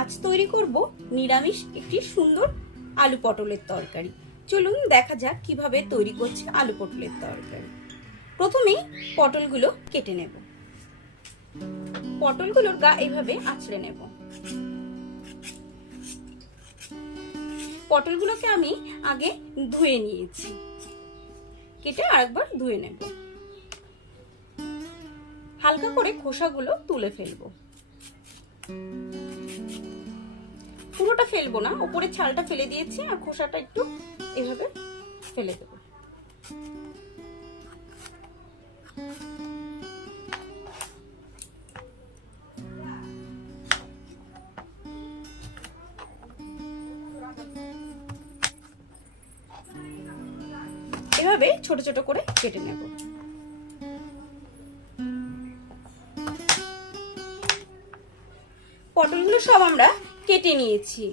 আজ তৈরি করব নিরামিষ একটি সুন্দর আলু পটলের তরকারি। চলুন দেখা যাক কীভাবে তৈরি করছে আলু পটলের তরকারি। প্রথমেই পটলগুলো কেটে নেব। পটলগুলোর গা এইভাবে আঁচড়ে নেব। পটলগুলোকে আমি আগে ধুয়ে নিয়েছি। কেটে আরেকবার ধুয়ে নেব। হালকা করে খোসাগুলো তুলে ফেলব। পুরোটা ফেলব না ওপরে ছালটা ফেলে দিয়েছি, আর খোসাটা একটু এভাবে ফেলে দেবো। এভাবে ছোট ছোট করে কেটে নেব। পটলগুলো সব আমরা কেটে নিয়েছি।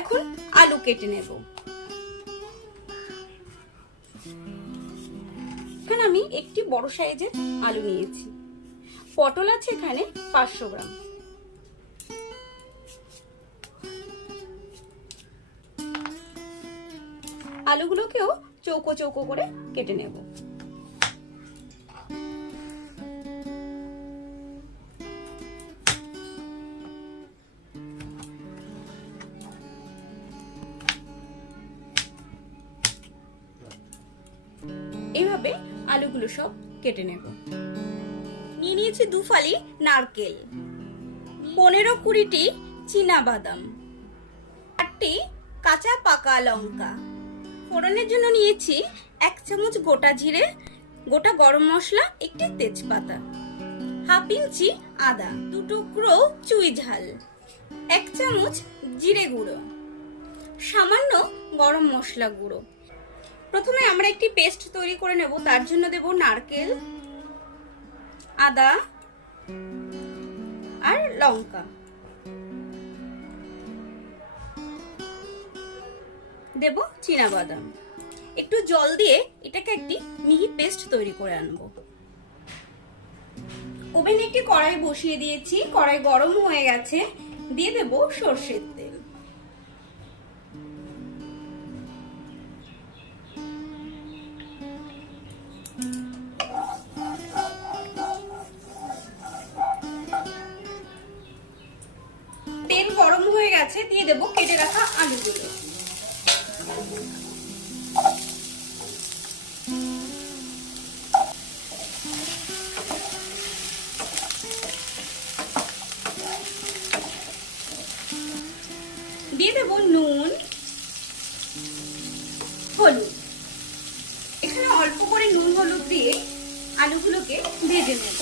এখন আলু কেটে নেব। এখানে আমি একটি বড় সাইজের আলু নিয়েছি। পটল আছে এখানে পাঁচশো গ্রাম। আলুগুলোকেও চৌকো চৌকো করে কেটে নেব। এইভাবে আলুগুলো সব কেটে নেব। নিয়ে নিয়েছি দু ফালি নারকেল, পনেরো কুড়িটি চীনা বাদাম চারটি কাঁচা পাকা লঙ্কা। ফোড়নের জন্য নিয়েছি এক চামচ গোটা জিরে, গোটা গরম মশলা, একটি তেজপাতা, হাফ ইঞ্চি আদা, দু টুকরো চুই ঝাল, এক চামচ জিরে গুঁড়ো, সামান্য গরম মশলা গুঁড়ো। প্রথমে আমরা একটি পেস্ট তৈরি করে নেব, তার জন্য দেব নারকেল, আদা আর লঙ্কা। দেব বাদাম একটু জল দিয়ে এটাকে একটি মিহি পেস্ট তৈরি করে আনব। ওভেনে একটি কড়াই বসিয়ে দিয়েছি, কড়াই গরম হয়ে গেছে, দিয়ে দেব সর্ষের তেল। গরম হয়ে গেছে, দিয়ে দেব কেটে রাখা আলুগুলো। দিয়ে দেব নুন, হলুদ। এখানে অল্প করে নুন, হলুদ দিয়ে আলুগুলোকে ভেজে নেব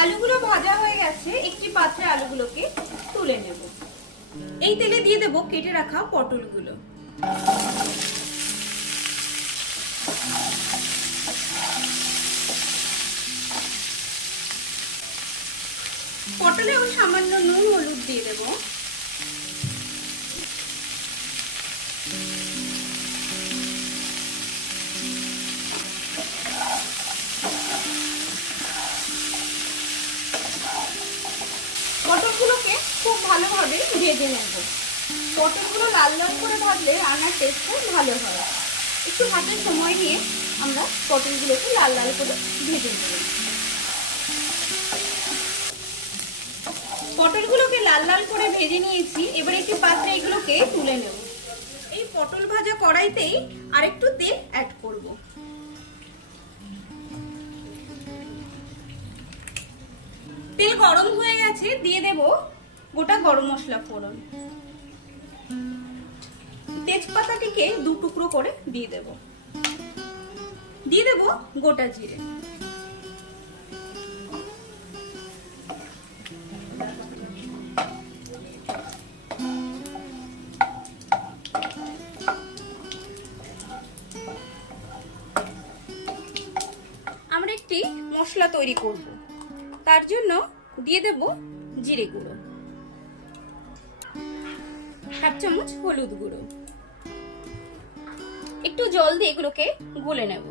আলুগুলো ভাজা হয়ে গেছে, একটি পাত্রে আলুগুলোকে তুলে নেব। এই তেলে দিয়ে দেব কেটে রাখা পটলগুলো। পটলেও সামান্য নুন, হলুদ দিয়ে দেব। ভেজে নেব। পটলগুলো লাল লাল করে ভাজলে রান্নার টেস্টটা ভালো হয়। একটু হাতে সময় নিয়ে আমরা পটলগুলোকে লাল লাল করে ভেজে নেব। পটলগুলোকে লাল লাল করে ভেজে নিয়েছি, এবার একটি পাত্রে এগুলোকে তুলে নেব। এই পটল ভাজা কড়াইতেই আরেকটু তেল অ্যাড করব। তেল গরম হয়ে গেছে, দিয়ে দেব গোটা গরম মশলা ফোড়ন। তেজপাতাটিকে দু টুকরো করে দিয়ে দেব। দিয়ে দেব গোটা জিরে। আমরা একটি মশলা তৈরি করব। তার জন্য দিয়ে দেব জিরে গুঁড়ো। হাফ চামচ হলুদ গুঁড়ো। একটু জল দিয়ে এগুলোকে গুলে নেব।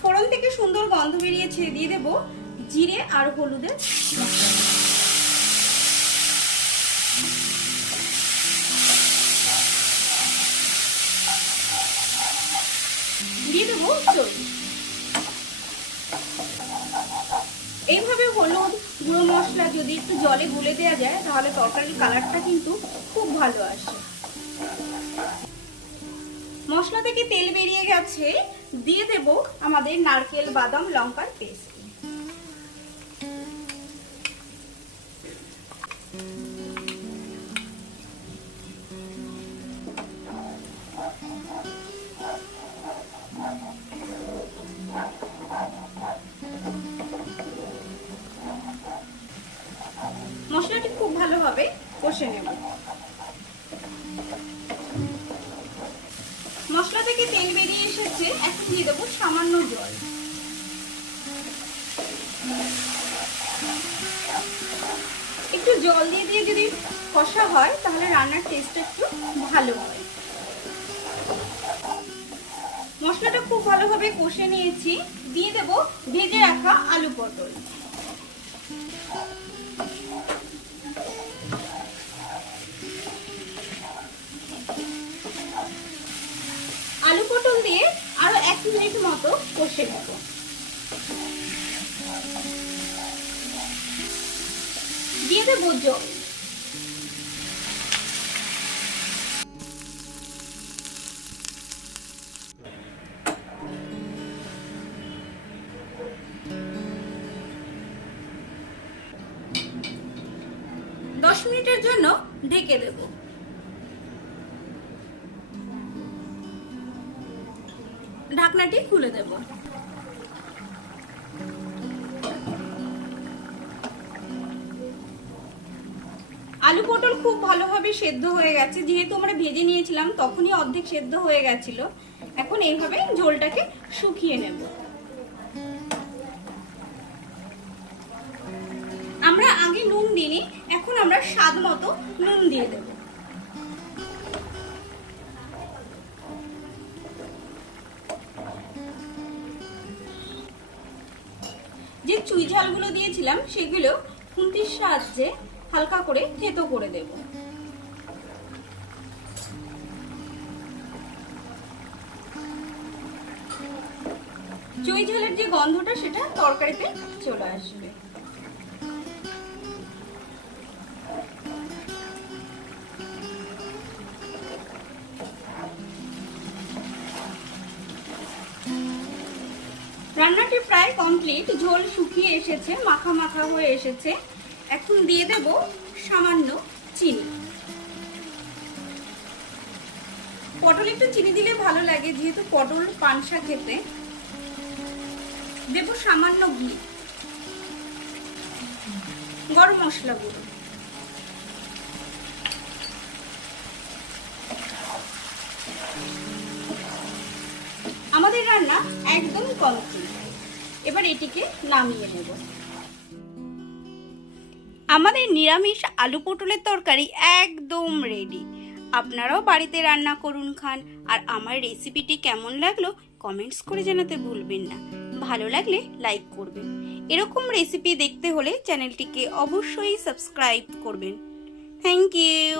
ফোড়ন থেকে সুন্দর গন্ধ বেরিয়েছে দিয়ে দেব জিরে আর হলুদের। দিয়ে দেবো এইভাবে হলুদ গুঁড়ো মশলা যদি একটু জলে গুলে দেওয়া যায়, তাহলে তরকারির কালারটা কিন্তু খুব ভালো আসে। মশলা থেকে তেল বেরিয়ে গেছে। দিয়ে দেব আমাদের নারকেল, বাদাম, লঙ্কার পেস্ট। কষে নেব। মশলা থেকে তেল বেরিয়ে এসেছে, এখন দিয়ে দেবো সামান্য জল। একটু জল দিয়ে দিয়ে যদি কষা হয়, তাহলে রান্নার টেস্টটা একটু ভালো হয়। মশলাটা খুব ভালোভাবে কষে নিয়েছি। দিয়ে দেবো ভেজে রাখা আলু পটল আলু পটল দিয়ে আরও এক মিনিট মতো কষে নেব। দিয়ে দেবো জল। দশ মিনিটের জন্য ঢেকে দেবো। ঢাকনাটি খুলে দেব। আলু পটল খুব ভালোভাবে সেদ্ধ হয়ে গেছে। যেহেতু আমরা ভেজে নিয়েছিলাম, তখনই অর্ধেক সেদ্ধ হয়ে গেছিল। এখন এইভাবে ঝোলটাকে শুকিয়ে নেব। আমরা আগে নুন দিইনি, এখন আমরা স্বাদ মতো নুন দিয়ে দেবো। যে চুই ঝালগুলো দিয়েছিলাম, সেগুলো খুন্তির সাহায্যে হালকা করে থেতো করে দেব। চুই ঝালের যে গন্ধটা, সেটা তরকারিতে চলে আসবে। রান্নাটি প্রায় কমপ্লিট ঝোল শুকিয়ে এসেছে, মাখা মাখা হয়ে এসেছে। এখন দিয়ে দেব সামান্য চিনি। পটল একটু চিনি দিলে ভালো লাগে, যেহেতু পটল পানসা খেতে। দেব সামান্য ঘি। গরম মশলা গুঁড়ো। আমাদের রান্না একদম কমপ্লিট এবার এটিকে নামিয়ে নেব। আমাদের নিরামিষ আলু পটলের তরকারি একদম রেডি আপনারাও বাড়িতে রান্না করুন খান। আর আমার রেসিপিটি কেমন লাগল কমেন্টস করে জানাতে ভুলবেন না। ভালো লাগলে লাইক করবেন। এরকম রেসিপি দেখতে হলে চ্যানেলটিকে অবশ্যই সাবস্ক্রাইব করবেন। Thank you